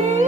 see.